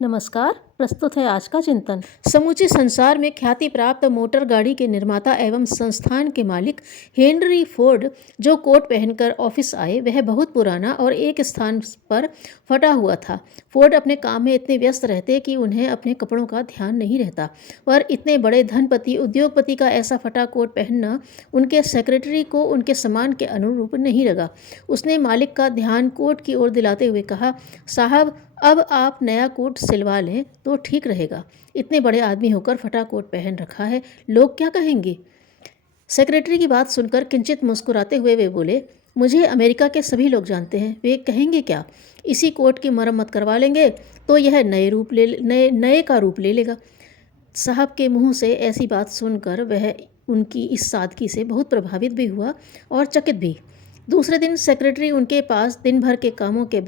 नमस्कार। प्रस्तुत है आज का चिंतन। समूचे संसार में ख्याति प्राप्त मोटर गाड़ी के निर्माता एवं संस्थान के मालिक हेनरी फोर्ड जो कोट पहनकर ऑफिस आए, वह बहुत पुराना और एक स्थान पर फटा हुआ था। फोर्ड अपने काम में इतने व्यस्त रहते कि उन्हें अपने कपड़ों का ध्यान नहीं रहता, पर इतने बड़े धनपति उद्योगपति का ऐसा फटा कोट पहनना उनके सेक्रेटरी को उनके सम्मान के अनुरूप नहीं लगा। उसने मालिक का ध्यान कोट की ओर दिलाते हुए कहा, साहब, अब आप नया कोट सिलवा लें तो ठीक रहेगा। इतने बड़े आदमी होकर फटा कोट पहन रखा है, लोग क्या कहेंगे। सेक्रेटरी की बात सुनकर किंचित मुस्कुराते हुए वे बोले, मुझे अमेरिका के सभी लोग जानते हैं, वे कहेंगे क्या। इसी कोट की मरम्मत करवा लेंगे तो यह नए का रूप ले लेगा। साहब के मुंह से ऐसी बात सुनकर वह उनकी इस सादगी से बहुत प्रभावित भी हुआ और चकित भी। दूसरे दिन सेक्रेटरी उनके पास दिन भर के कामों के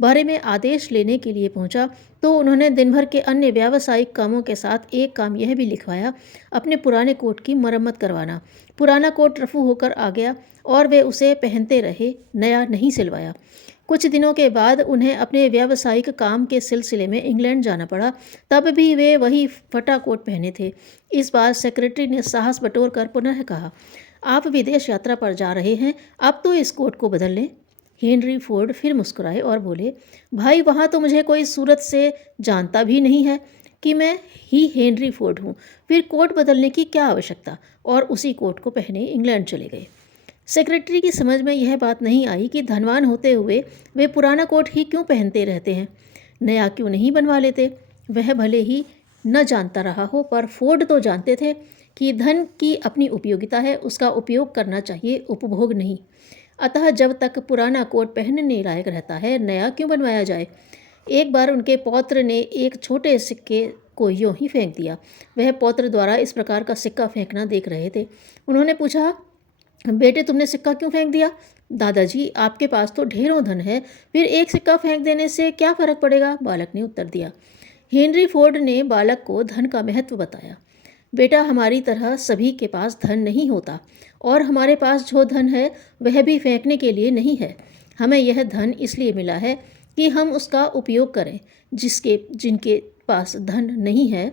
बारे में आदेश लेने के लिए पहुंचा, तो उन्होंने दिन भर के अन्य व्यावसायिक कामों के साथ एक काम यह भी लिखवाया, अपने पुराने कोट की मरम्मत करवाना। पुराना कोट रफू होकर आ गया और वे उसे पहनते रहे, नया नहीं सिलवाया। कुछ दिनों के बाद उन्हें अपने व्यावसायिक काम के सिलसिले में इंग्लैंड जाना पड़ा, तब भी वे वही फटा कोट पहने थे। इस बार सेक्रेटरी ने साहस बटोर कर पुनः कहा, आप विदेश यात्रा पर जा रहे हैं, अब तो इस कोट को बदल लें। हेनरी फोर्ड फिर मुस्कुराए और बोले, भाई, वहाँ तो मुझे कोई सूरत से जानता भी नहीं है कि मैं ही हेनरी फोर्ड हूँ, फिर कोट बदलने की क्या आवश्यकता। और उसी कोट को पहने इंग्लैंड चले गए। सेक्रेटरी की समझ में यह बात नहीं आई कि धनवान होते हुए वे पुराना कोट ही क्यों पहनते रहते हैं, नया क्यों नहीं बनवा लेते। वह भले ही न जानता रहा हो, पर फोर्ड तो जानते थे कि धन की अपनी उपयोगिता है, उसका उपयोग करना चाहिए, उपभोग नहीं। अतः जब तक पुराना कोट पहनने लायक रहता है, नया क्यों बनवाया जाए। एक बार उनके पौत्र ने एक छोटे सिक्के को यूं ही फेंक दिया। वह पौत्र द्वारा इस प्रकार का सिक्का फेंकना देख रहे थे। उन्होंने पूछा, बेटे, तुमने सिक्का क्यों फेंक दिया। दादाजी, आपके पास तो ढेरों धन है, फिर एक सिक्का फेंक देने से क्या फर्क पड़ेगा, बालक ने उत्तर दिया। हेनरी फोर्ड ने बालक को धन का महत्व बताया। बेटा, हमारी तरह सभी के पास धन नहीं होता, और हमारे पास जो धन है वह भी फेंकने के लिए नहीं है। हमें यह धन इसलिए मिला है कि हम उसका उपयोग करें, जिससे जिनके पास धन नहीं है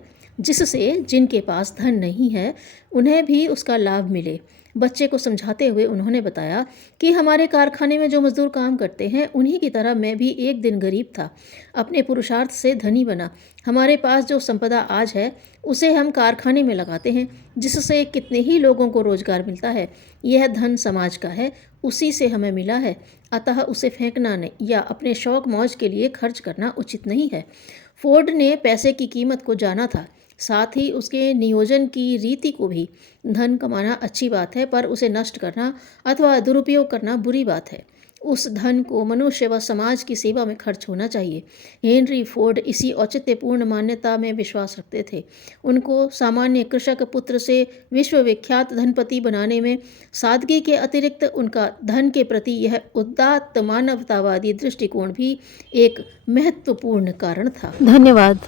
उन्हें भी उसका लाभ मिले। बच्चे को समझाते हुए उन्होंने बताया कि हमारे कारखाने में जो मजदूर काम करते हैं, उन्हीं की तरह मैं भी एक दिन गरीब था, अपने पुरुषार्थ से धनी बना। हमारे पास जो संपदा आज है उसे हम कारखाने में लगाते हैं, जिससे कितने ही लोगों को रोजगार मिलता है। यह धन समाज का है, उसी से हमें मिला है, अतः उसे फेंकना नहीं या अपने शौक मौज के लिए खर्च करना उचित नहीं है। फोर्ड ने पैसे की कीमत को जाना था, साथ ही उसके नियोजन की रीति को भी। धन कमाना अच्छी बात है, पर उसे नष्ट करना अथवा दुरुपयोग करना बुरी बात है। उस धन को मनुष्य व समाज की सेवा में खर्च होना चाहिए। हेनरी फोर्ड इसी औचित्यपूर्ण मान्यता में विश्वास रखते थे। उनको सामान्य कृषक पुत्र से विश्वविख्यात धनपति बनाने में सादगी के अतिरिक्त उनका धन के प्रति यह उदात्त मानवतावादी दृष्टिकोण भी एक महत्वपूर्ण कारण था। धन्यवाद।